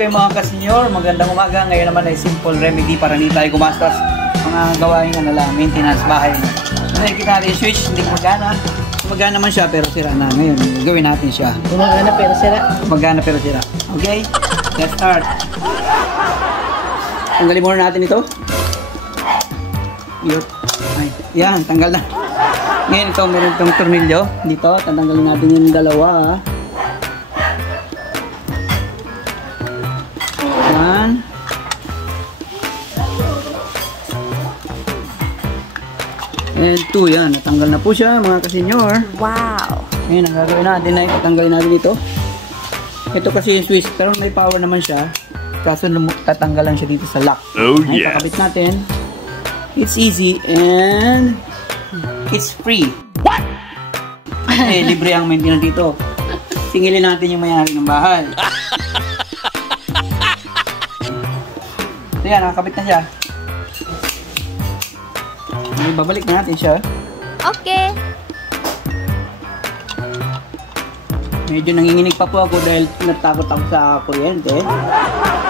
Okay mga kasenyor, magandang umaga. Ngayon naman ay simple remedy para hindi tayo gumastos mga gawain maintenance bahay na. Nakikita natin yung switch, hindi gumagana. Gumagana naman siya pero sira na. Ngayon, gawin natin siya. Gumagana pero sira. Gumagana pero sira. Okay, let's start. Tanggalin muna natin ito. Yup. Ay, yan, tanggal na. Ngayon ito, meron itong tornilyo. Dito, tatanggalin natin yung dalawa. Yan. And 2, yan. Natanggal na po siya, mga kasenyor. Wow! Ngayon, ang gagawin natin na tatanggalin natin ito. Ito kasi yung switch, pero may power naman siya. Kaso tatanggal lang siya dito sa lock. Oh, yes. Ay, pakabit natin. It's easy and it's free. What? Eh, libre ang maintenance dito. Singilin natin yung may-ari ng bahay. So yan, nakakabit na siya. Babalik na natin siya. Okay. Medyo nanginginig pa po ako dahil natakot ako sa kuryente.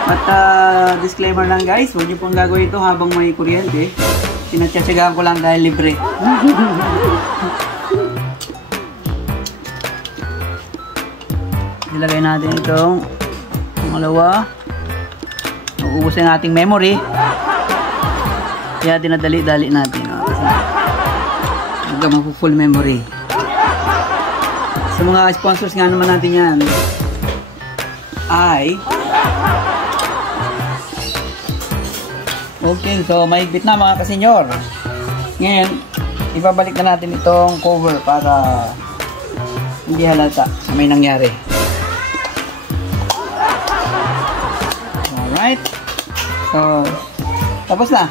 At disclaimer lang guys, huwag niyo pong gagawin ito habang may kuryente. Sinatsasagaan ko lang dahil libre. Ilagay natin itong pangalawa. Uubusin nating memory. Kaya dinadali-dali natin. Hanggang mapu-full memory. Sa mga sponsors nga naman natin yan ay okay, so mahigpit na mga kasenyor. Ngayon, ibabalik na natin itong cover para hindi halata na may nangyari. Alright. So, tapos na.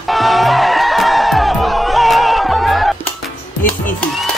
It's easy.